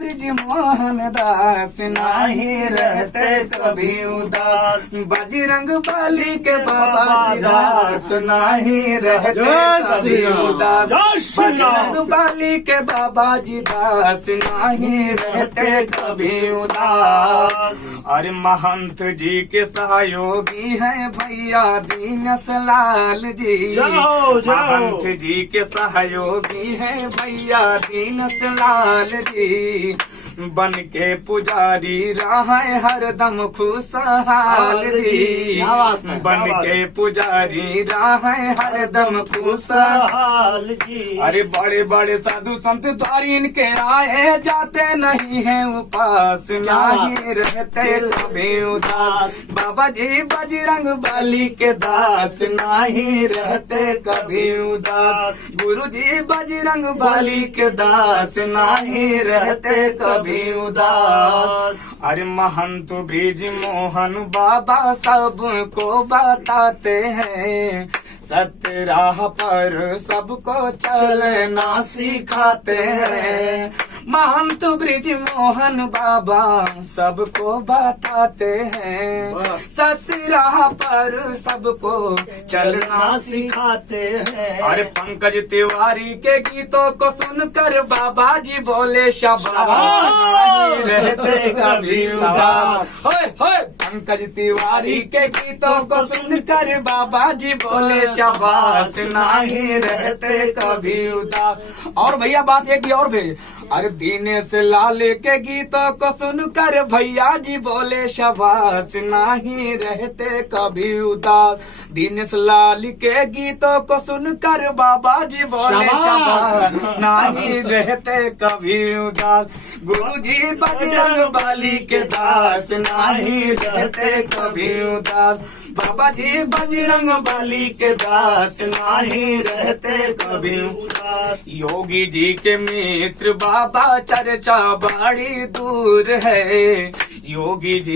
Bridge Mohan Das नाही रहते कभी उदास। बजरंग बली के बाबा जी दास नहीं रहते कभी उदास। बजरंग बली के बाबा जी दास नहीं रहते कभी उदास। अरे महंत जी के सहयोगी हैं भैया दीनस लाल जी। महंत जी के सहयोगी हैं भैया दीनस लाल जी। बन के पुजारी रहे हरदम खुशहाल जी। बन के पुजारी रहे हरदम खुशहाल जी। अरे बड़े बड़े साधु संत द्वारी इनके आए जाते नहीं है उपास नहीं रहते कभी उदास। बाबा जी बजरंग बली के दास नहीं रहते कभी उदास। गुरु जी बजरंग बली के दास नहीं रहते कभी उदास। अरे महंत ब्रिज मोहन बाबा सबको बताते हैं सत्य राह पर सबको चलना सिखाते हैं। महंत ब्रिज मोहन बाबा सबको बताते हैं सत्य राह पर सबको चलना सिखाते हैं। अरे पंकज तिवारी के गीतों को सुनकर बाबा जी बोले शाबाश नहीं रहते कभी उदास। होए होए पंकज तिवारी के गीतों को सुनकर बाबा जी बोले शाबाश नहीं रहते कभी उदास। और भैया बात एक ही और भी, अरे दीनेश लाल के गीतों को सुनकर भैया जी बोले शाबाश नहीं रहते कभी उदास। दीनेश लाल के गीतों को सुनकर बाबा जी बोले शाबाश नहीं रहते कभी उदास। गुरु जी बजरंग बली के दास नहीं रहते कभी उदास। बाबा जी बजरंग बली के दास नहीं रहते कभी उदास। योगी जी के मित्र बाबा चर्चा बड़ी दूर है। योगी जी